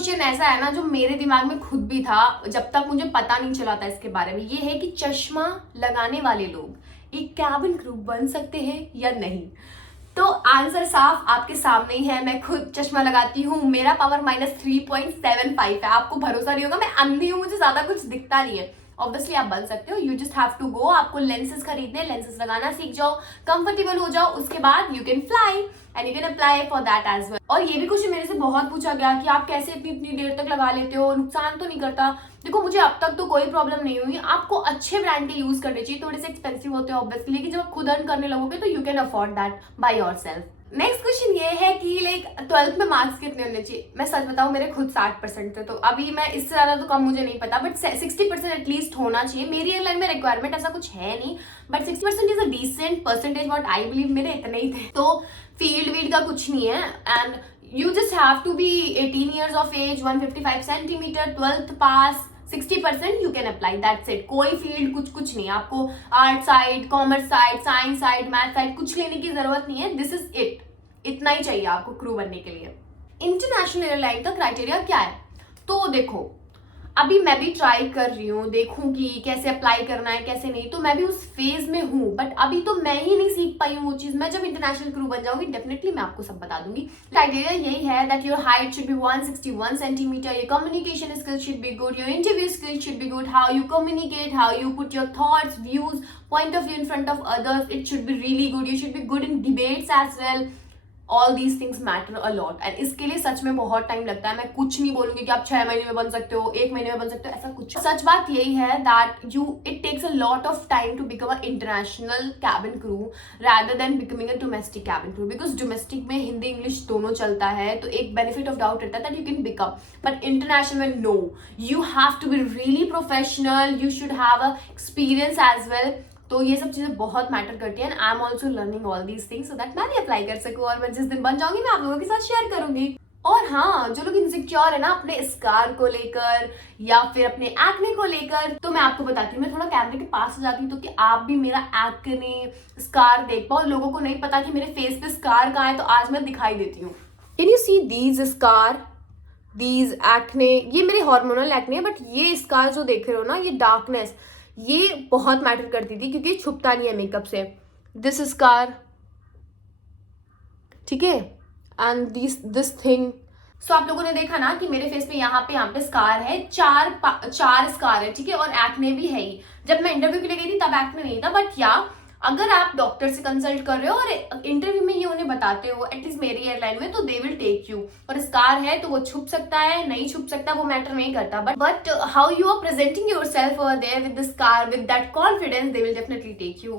Question ऐसा है ना जो मेरे दिमाग में खुद भी था जब तक मुझे पता नहीं चला था इसके बारे में। ये है कि चश्मा लगाने वाले लोग एक कैबिन क्रू बन सकते हैं या नहीं। तो आंसर साफ आपके सामने ही है। मैं खुद चश्मा लगाती हूँ, मेरा पावर -3.75 है। आपको भरोसा नहीं होगा, मैं अंधी हूँ, मुझे ज्यादा कुछ दिखता नहीं है। ऑब्वियसली आप बन सकते हो, you just have to go. आपको लेंसेज खरीदने, लेंसेज लगाना सीख जाओ, कंफर्टेबल हो जाओ, उसके बाद you can fly and you can apply for that as well. और ये भी क्वेश्चन मेरे से बहुत पूछा गया कि आप कैसे इतनी इतनी देर तक लगा लेते हो, नुकसान तो नहीं करता। देखो मुझे अब तक तो कोई प्रॉब्लम नहीं हुई। आपको अच्छे ब्रांड के यूज करने चाहिए, थोड़े से एक्सपेंसिव होते हैं ऑब्वियसली, लेकिन जब आप खुद अर्न करने लगोगे तो you can afford that by yourself. Next question ये है कि लाइक 12th में मार्क्स कितने होने चाहिए। मैं सच बताऊं, मेरे खुद 60% थे, तो अभी मैं इससे ज्यादा तो कम मुझे नहीं पता, बट 60% एटलीस्ट होना चाहिए। मेरी एयरलाइन में रिक्वायरमेंट ऐसा कुछ है नहीं, but 60% is a decent percentage what I believe. मेरे इतने ही थे, तो फील्ड वील्ड का कुछ नहीं है। And you just have to be 18 years of age, 155 centimetre, 12th pass, 60% you can apply, that's it. कोई फील्ड कुछ नहीं, आपको art side, commerce side, science side, math side कुछ लेने की जरूरत नहीं है। दिस इज इट, इतना ही चाहिए आपको क्रू बनने के लिए। इंटरनेशनल एयरलाइन का क्राइटेरिया क्या है? तो देखो अभी मैं भी ट्राई कर रही हूँ, देखूंगी कैसे अप्लाई करना है कैसे नहीं, तो मैं भी उस फेज में हूँ, बट अभी तो मैं ही नहीं सीख पाई हूँ वो चीज। मैं जब इंटरनेशनल क्रू बन जाऊंगी डेफिनेटली मैं आपको सब बता दूंगी। क्राइटेरिया यही है that your height should be 161 centimetre, your communication skills should be good, your interview skills should be good, how you communicate, how you put your thoughts, views, point of view in front of others, it should be really good, you should be good in debates as well. All these things matter a lot and इसके लिए सच में बहुत time लगता है। मैं कुछ नहीं बोलूंगी कि आप 6 महीने में बन सकते हो, 1 महीने में बन सकते हो, ऐसा कुछ। सच बात यही है that it takes a lot of time to become a international cabin crew rather than becoming a domestic cabin crew, because domestic में हिंदी इंग्लिश दोनों चलता है, तो एक बेनिफिट ऑफ डाउट रहता है that you can become, but international में no, you have to be really professional, you should have a experience as well. तो ये सब चीजें बहुत मैटर करती है and I am also learning all these things so that मैं भी अप्लाई कर सकूं, और मैं जिस दिन बन जाऊंगी मैं आप लोगों के साथ शेयर करूंगी। और हाँ, जो लोग इनसिक्योर है ना अपने स्कार को लेकर या फिर अपने एक्ने को लेकर, तो मैं आपको बताती हूँ, मैं थोड़ा कैमरे के पास हो जाती हूँ तो कि आप भी मेरा एक्ने स्कार देख पाओ। लोगों को नहीं पता कि मेरे फेस पे स्कार कहाँ है, तो आज मैं दिखाई देती हूँ। Can you see these scar, these acne? ये मेरे हार्मोनल एक्ने है, बट ये स्कार जो देख रहे हो ना, ये डार्कनेस, ये बहुत मैटर करती थी क्योंकि छुपता नहीं है मेकअप से। दिस स्कार, ठीक है, एंड दिस थिंग। सो आप लोगों ने देखा ना कि मेरे फेस पे यहाँ पे स्कार है, चार स्कार है, ठीक है, और एक्ने भी है ही। जब मैं इंटरव्यू के लिए गई थी तब एक्ने नहीं था, बट या अगर आप डॉक्टर से कंसल्ट कर रहे हो और इंटरव्यू में ये उन्हें बताते हो, एटलीस्ट मेरी एयरलाइन में, तो दे विल टेक यू। और स्कार है तो वो छुप सकता है, नहीं छुप सकता, वो मैटर नहीं करता, but how you are presenting yourself over there with the scar, with that confidence, they will definitely take you.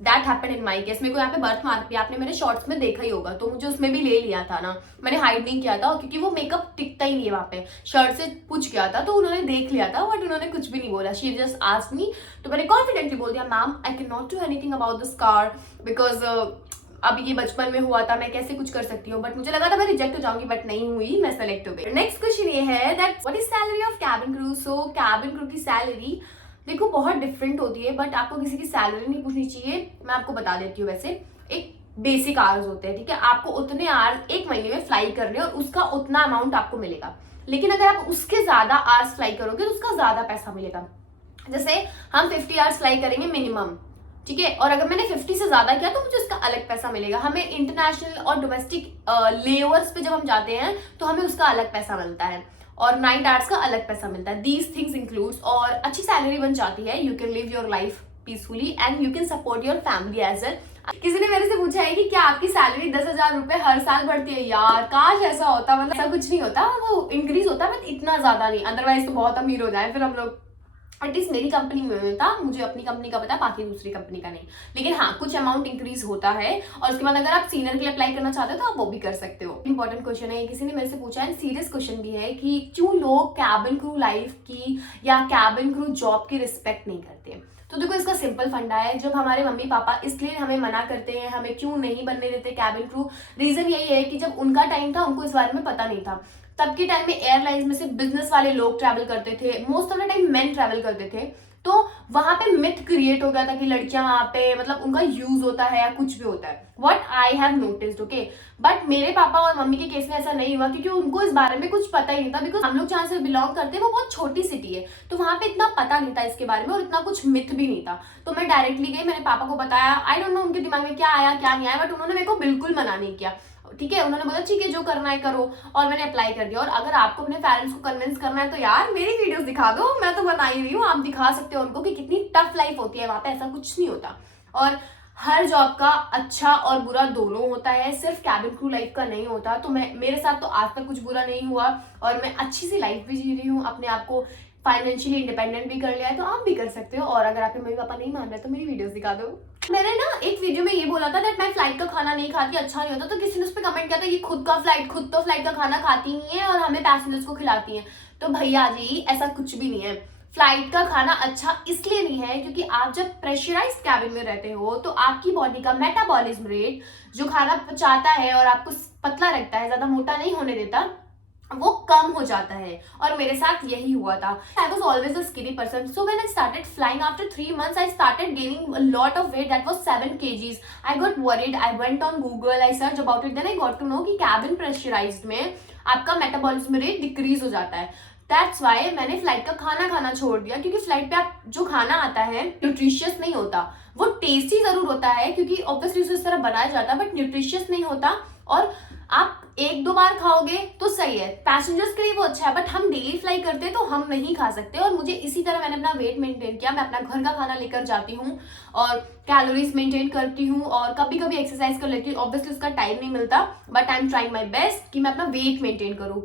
That happened in my case. मेरे को यहाँ पे बर्थ मार्क भी आपने मेरे शॉर्ट्स में देखा ही होगा, तो मुझे उसमें भी ले लिया था ना, मैंने हाइड नहीं किया था क्योंकि वो मेकअप टिकता ही नहीं है वहाँ पे। शर्ट से पूछ गया था तो उन्होंने देख लिया था, बट उन्होंने कुछ भी नहीं बोला, शी जस्ट आस्क्ड मी। तो मैंने कॉन्फिडेंटली बोल दिया, ma'am I can not do anything about the scar because अब ये बचपन में हुआ था, मैं कैसे कुछ कर सकती हूँ, बट मुझे लगा था मैं रिजेक्ट हो जाऊंगी, बट नहीं हुई, मैं सेलेक्ट हो गई। नेक्स्ट क्वेश्चन ये है that what is salary of cabin crew? So cabin crew की सैलरी देखो बहुत डिफरेंट होती है, बट आपको किसी की सैलरी नहीं पूछनी चाहिए, मैं आपको बता देती हूँ। वैसे एक बेसिक आवर्स होते हैं, ठीक है, आपको उतने आवर्स 1 महीने में फ्लाई करने और उसका उतना अमाउंट आपको मिलेगा। लेकिन अगर आप उसके ज्यादा आवर्स फ्लाई करोगे तो उसका ज्यादा पैसा मिलेगा। जैसे हम 50 आवर्स फ्लाई करेंगे मिनिमम, ठीक है, और अगर मैंने 50 से ज्यादा किया तो मुझे उसका अलग पैसा मिलेगा। हमें इंटरनेशनल और डोमेस्टिक लेवर्स पे जब हम जाते हैं तो हमें उसका अलग पैसा मिलता है, और नाइट आर्ट्स का अलग पैसा मिलता है। दीज थिंग्स इंक्लूड्स, और अच्छी सैलरी बन जाती है, you can live your life peacefully and you can support your family as well. किसी ने मेरे से पूछा है कि क्या आपकी सैलरी 10,000 रुपए हर साल बढ़ती है? यार काश ऐसा होता, मतलब ऐसा कुछ नहीं होता, वो इंक्रीज होता है बट इतना ज्यादा नहीं, अदरवाइज तो बहुत अमीर हो जाए फिर हम लोग। एटलीस्ट मेरी कंपनी में था, मुझे अपनी कंपनी का पता है, बाकी दूसरी कंपनी का नहीं, लेकिन हाँ कुछ अमाउंट इंक्रीज होता है। और उसके बाद अगर आप सीनियर के लिए अप्लाई करना चाहते हो तो आप वो भी कर सकते हो। इंपॉर्टेंट क्वेश्चन है, किसी ने मेरे से पूछा है, सीरियस क्वेश्चन भी है, कि क्यों लोग कैबिन क्रू लाइफ की या कैबिन क्रू जॉब की रिस्पेक्ट नहीं करते। तो देखो इसका सिंपल फंडा है, जब हमारे मम्मी पापा इसलिए हमें मना करते हैं, हमें क्यों नहीं बनने देते कैबिन क्रू, रीजन यही है कि जब उनका टाइम था उनको इस बारे में पता नहीं था। तब के टाइम में एयरलाइंस में सिर्फ बिजनेस वाले लोग ट्रैवल करते थे, most of the time main travel करते थे, तो वहां पे मिथ क्रिएट हो गया था कि लड़कियां वहां पे मतलब उनका यूज होता है या कुछ भी होता है, what I have noticed, okay. But मेरे पापा और मम्मी के केस में ऐसा नहीं हुआ, क्योंकि उनको इस बारे में कुछ पता ही नहीं था, बिकॉज हम लोग जहाँ से बिलोंग करते हैं वो बहुत छोटी सिटी है, तो वहां पे इतना पता नहीं था इसके बारे में और इतना कुछ मिथ भी नहीं था। तो मैं डायरेक्टली गई, मैंने पापा को बताया, आई डोंट नो उनके दिमाग में क्या आया क्या नहीं आया, बट उन्होंने मेरे को बिल्कुल मना नहीं किया, ठीक है। उन्होंने बोला ठीक है जो करना है करो, और मैंने अप्लाई कर दिया। और अगर आपको अपने पेरेंट्स को कन्विंस करना है तो यार मेरी वीडियोस दिखा दो, मैं तो बना ही रही हूँ, आप दिखा सकते हो उनको कि कितनी टफ लाइफ होती है वहां पे, ऐसा कुछ नहीं होता। और हर जॉब का अच्छा और बुरा दोनों होता है, सिर्फ कैबिन क्रू लाइफ का नहीं होता। तो मेरे साथ तो आज तक कुछ बुरा नहीं हुआ और मैं अच्छी सी लाइफ भी जी रही हूँ, अपने आप को फाइनेंशियली इंडिपेंडेंट भी कर लिया है, तो आप भी कर सकते हो। और अगर आपके मम्मी पापा नहीं मान रहे तो मेरी वीडियोस दिखा दो। मैंने ना एक वीडियो में ये बोला था दैट मैं फ्लाइट का खाना नहीं खाती, अच्छा नहीं होता, तो किसी ने उस पर कमेंट किया था ये खुद तो फ्लाइट का खाना खाती नहीं है और हमें पैसेंजर्स को खिलाती है। तो भैया जी ऐसा कुछ भी नहीं है, फ्लाइट का खाना अच्छा इसलिए नहीं है क्योंकि आप जब प्रेशराइज कैबिन में रहते हो तो आपकी बॉडी का मेटाबॉलिज्म रेट, जो खाना पचाता है और आपको पतला रखता है, ज्यादा मोटा नहीं होने देता, वो कम हो जाता है। और मेरे साथ यही हुआ था। I was always a skinny person. So when I started flying after 3 months, I started gaining a lot of weight. That was 7 kgs. I got worried. I went on Google. I searched about it. Then I got to know कि cabin pressurized में आपका metabolism rate decrease हो जाता है। That's why मैंने flight का खाना खाना छोड़ दिया, क्योंकि फ्लाइट पे आप जो खाना आता है न्यूट्रिशियस नहीं होता। वो टेस्टी जरूर होता है क्योंकि ऑब्वियसली उसे इस तरह बनाया जाता है, बट न्यूट्रिशियस नहीं होता। और आप 1-2 बार खाओगे तो सही है, पैसेंजर्स के लिए वो अच्छा है, बट हम डेली फ्लाई करते हैं तो हम नहीं खा सकते। और मुझे इसी तरह मैंने अपना वेट मेंटेन किया। मैं अपना घर का खाना लेकर जाती हूँ और कैलोरीज मेंटेन करती हूँ और कभी कभी एक्सरसाइज कर लेती हूँ। ऑब्वियसली उसका टाइम नहीं मिलता, but I am trying my best कि मैं अपना वेट मेंटेन करूँ।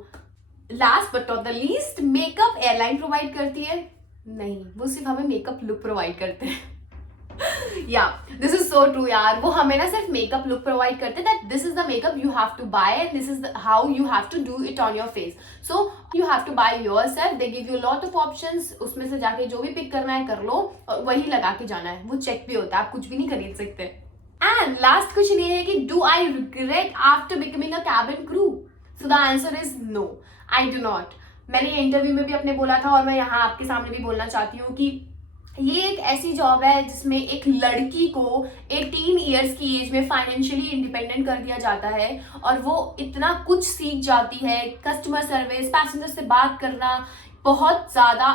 Last but not the least, makeup airline provide करती है? नहीं, वो सिर्फ हमें मेकअप लुक प्रोवाइड करते हैं। या दिस इज सो ट्रू यार, वो हमें ना सिर्फ मेकअप लुक प्रोवाइड करते हैं, that this is the makeup you have to buy and this is how you have to do it on your face. So you have to buy yourself, they give you lot of options, उसमें से जाके जो भी pick करना है कर लो और वही लगा के जाना है। वो चेक भी होता है, आप कुछ भी नहीं खरीद सकते। एंड लास्ट क्वेश्चन ये है कि do I regret after becoming a cabin crew? So the answer is no, I do not. मैंने ये इंटरव्यू में भी अपने बोला था और मैं यहाँ आपके सामने भी बोलना चाहती हूँ कि ये एक ऐसी जॉब है जिसमें एक लड़की को 18 इयर्स की एज में फाइनेंशियली इंडिपेंडेंट कर दिया जाता है और वो इतना कुछ सीख जाती है। कस्टमर सर्विस, पैसेंजर से बात करना, बहुत ज्यादा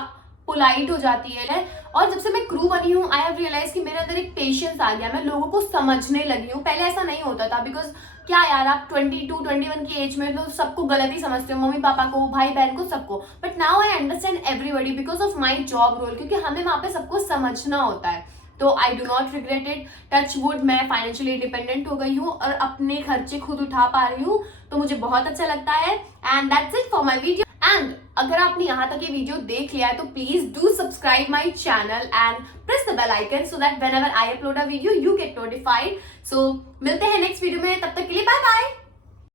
पोलाइट हो जाती है। और जब से मैं क्रू बनी हूँ आई हैव रियलाइज कि मेरे अंदर एक पेशेंस आ गया, मैं लोगों को समझने लगी हूँ। पहले ऐसा नहीं होता था, बिकॉज क्या यार आप 22-21 की एज में तो सबको गलत ही समझते हो, मम्मी पापा को, भाई बहन को, सबको। But now I understand everybody because of my job role, क्योंकि हमें वहां पे सबको समझना होता है। तो I do not regret it. Touch wood, मैं फाइनेंशियली इंडिपेंडेंट हो गई हूँ और अपने खर्चे खुद उठा पा रही हूँ, तो मुझे बहुत अच्छा लगता है। And that's it for my video. And अगर आपने यहाँ तक ये वीडियो देख लिया है तो please do subscribe my channel and press the bell icon so that whenever I upload a video you get notified. So मिलते हैं नेक्स्ट वीडियो में, तब तक के लिए बाय बाय।